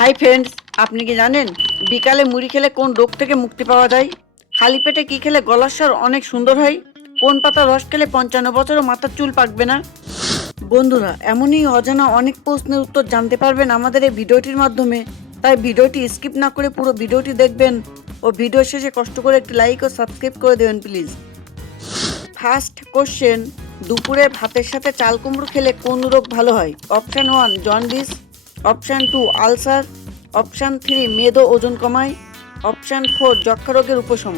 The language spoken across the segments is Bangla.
হাই ফ্রেন্ডস, আপনি কি জানেন বিকালে মুড়ি খেলে কোন রোগ থেকে মুক্তি পাওয়া যায়? খালি পেটে কি খেলে গলার স্বর অনেক সুন্দর হয়? কোন পাতার রস খেলে 55 বছরও মাথার চুল পাকবে না? বন্ধুরা, এমনই অজানা অনেক প্রশ্নের উত্তর জানতে পারবেন আমাদের এই ভিডিওটির মাধ্যমে। তাই ভিডিওটি স্কিপ না করে পুরো ভিডিওটি দেখবেন ও ভিডিও শেষে কষ্ট করে একটি লাইক ও সাবস্ক্রাইব করে দেবেন প্লিজ। ফার্স্ট কোশ্চেন, দুপুরে ভাতের সাথে চাল কুমড়ো খেলে কোন রোগ ভালো হয়? Option 1 jaundice, option 2 ulcer, option 3 মেদ ও ওজন কমায়, অপশান 4 যক্ষা রোগের উপশম।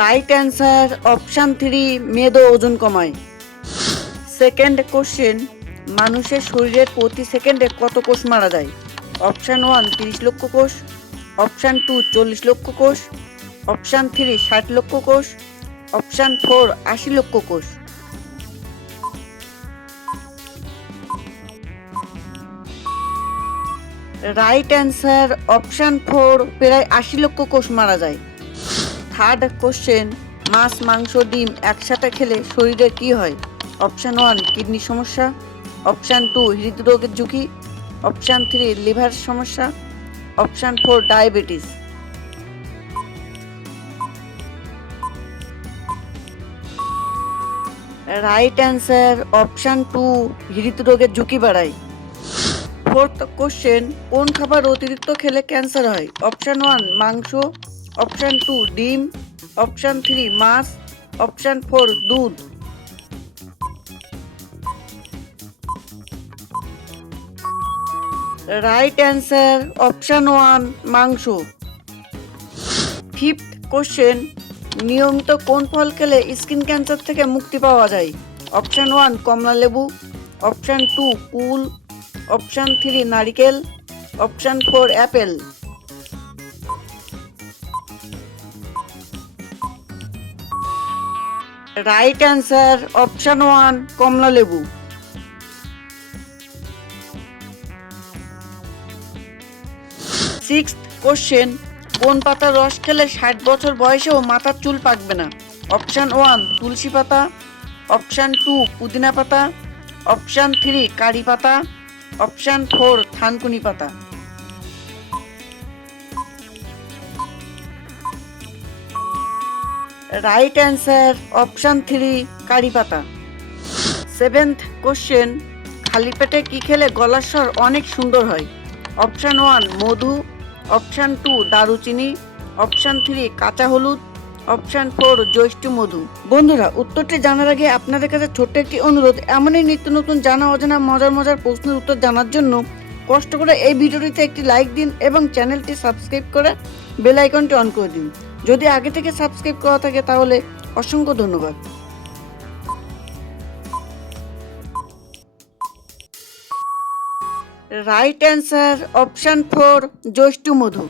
রাইট অ্যান্সার অপশান 3 মেদ ও ওজন কমায়। সেকেন্ড কোশ্চেন, মানুষের শরীরের প্রতি সেকেন্ডে কত কোষ মারা যায়? অপশান 1 30 লক্ষ কোষ, অপশান 2 40 লক্ষ কোষ, অপশান 3 60 লক্ষ কোষ, অপশান 4 80 লক্ষ কোষ। রাইট অ্যান্সার অপশান 4 প্রায় 80 লক্ষ কোষ মারা যায়। থার্ড কোশ্চেন, মাছ মাংস ডিম একসাথে খেলে শরীরে কি হয়? অপশান 1 কিডনি সমস্যা, অপশান 2 হৃদরোগের ঝুঁকি, অপশান 3 লিভার সমস্যা, option 4 diabetes. Right answer option 2 হৃদরোগের ঝুঁকি বাড়ায়। ফোর্থ কোশ্চেন, কোন খাবার অতিরিক্ত খেলে ক্যান্সার হয়? অপশান 1 মাংস, অপশান 2 ডিম, অপশান 3 মাছ, অপশান 4 দুধ। রাইট অ্যান্সার অপশান 1 মাংস। ফিফথ কোশ্চেন, নিয়মিত কোন ফল খেলে স্কিন ক্যান্সার থেকে মুক্তি পাওয়া যায়? অপশান 1 কমলা লেবু, অপশান 2 কুল, অপশান 3 নারিকেল, option 4 Apple. Right answer option 1 কমলা লেবু। সিক্সথ কোশ্চেন, কোন পাতার রস খেলে 60 বছর বয়সেও মাথার চুল পাকবে না? অপশান 1 তুলসী পাতা, অপশান 2 পুদিনা পাতা, অপশান 3 কারি পাতা, অপশান 4 থানকুনি পাতা। রাইট অ্যান্সার অপশান 3 কারি পাতা। সেভেন্থ কোশ্চেন, খালি পেটে কি খেলে গলার স্বর অনেক সুন্দর হয়? অপশান 1 মধু, অপশান 2 দারুচিনি, অপশান 3 কাঁচা হলুদ, অপশান 4 জ্যৈষ্ঠ মধু। বন্ধুরা, উত্তরটি জানার আগে আপনাদের কাছে ছোট্ট একটি অনুরোধ, এমনই নিত্য নতুন জানা অজানা মজার মজার প্রশ্নের উত্তর জানার জন্য কষ্ট করে এই ভিডিওটিতে একটি লাইক দিন এবং চ্যানেলটি সাবস্ক্রাইব করে বেল আইকনটি অন করে দিন। যদি আগে থেকে সাবস্ক্রাইব করা থাকে তাহলে অসংখ্য ধন্যবাদ। রাইট অ্যান্সার অপশান 4 জ্যৈষ্ঠ মধু।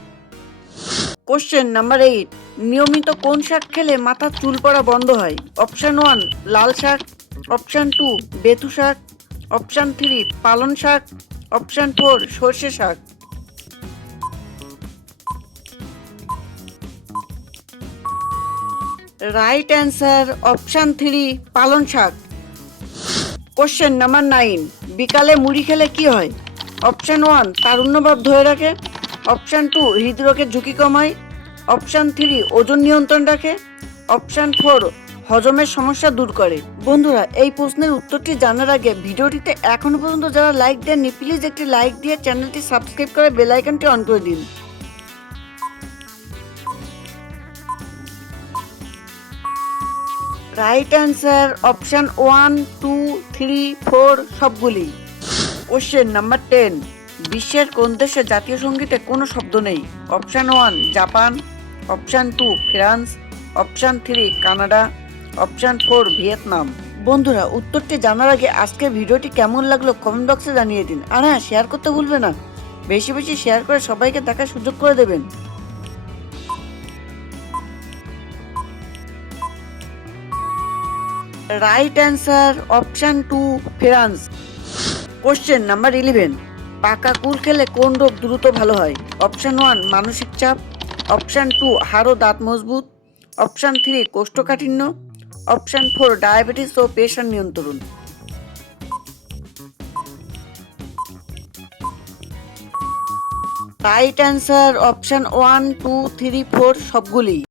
কোশ্চেন নাম্বার 8, নিয়মিত কোন শাক খেলে মাথার চুল পড়া বন্ধ হয়? অপশান 1 লাল শাক, অপশান 2 বেথু শাক, অপশান 3 পালং শাক, অপশান 4 সর্ষে শাক। রাইট অ্যান্সার অপশান 3 পালং শাক। কোশ্চেন নাম্বার 9, বিকালে মুড়ি খেলে কি হয়? অপশান 1 তারুণ্যভাব ধরে রাখে, অপশান 2 হৃদরোগের ঝুঁকি কমায়, অপশান 3 ওজন নিয়ন্ত্রণ রাখে, অপশান 4 হজমের সমস্যা দূর করে। বন্ধুরা, এই প্রশ্নের উত্তরটি জানার আগে ভিডিওটিতে এখনো পর্যন্ত যারা লাইক দেননি প্লিজ একটি লাইক দিয়ে চ্যানেলটি সাবস্ক্রাইব করে বেল আইকনটি অন করে দিন। রাইট অ্যান্সার অপশান 1 2 3 4 সবগুলি। কোশ্চেন নাম্বার 10, বিশ্বের কোন দেশের জাতীয় সঙ্গীতে কোনো শব্দ নেই? Option 1 Japan, option 2 France, option 3 Canada, option 4 Vietnam. বন্ধুরা, উত্তরটি জানার আগে আজকের ভিডিওটি কেমন লাগলো কমেন্ট বক্সে জানিয়ে দিন। আর হ্যাঁ, শেয়ার করতে ভুলবে না, বেশি বেশি শেয়ার করে সবাইকে দেখার সুযোগ করে দেবেন। Right answer option 2 France. Question number 11, পাকা কুল খেলে কোন রোগ দ্রুত ভালো হয়? অপশান 1 মানসিক চাপ, অপশান 2 হাড় ও দাঁত মজবুত, অপশান 3 কোষ্ঠকাঠিন্য, অপশান 4 ডায়াবেটিস ও প্রেশার নিয়ন্ত্রণ। রাইট অ্যান্সার অপশন 1, 2, 3, 4 সবগুলি।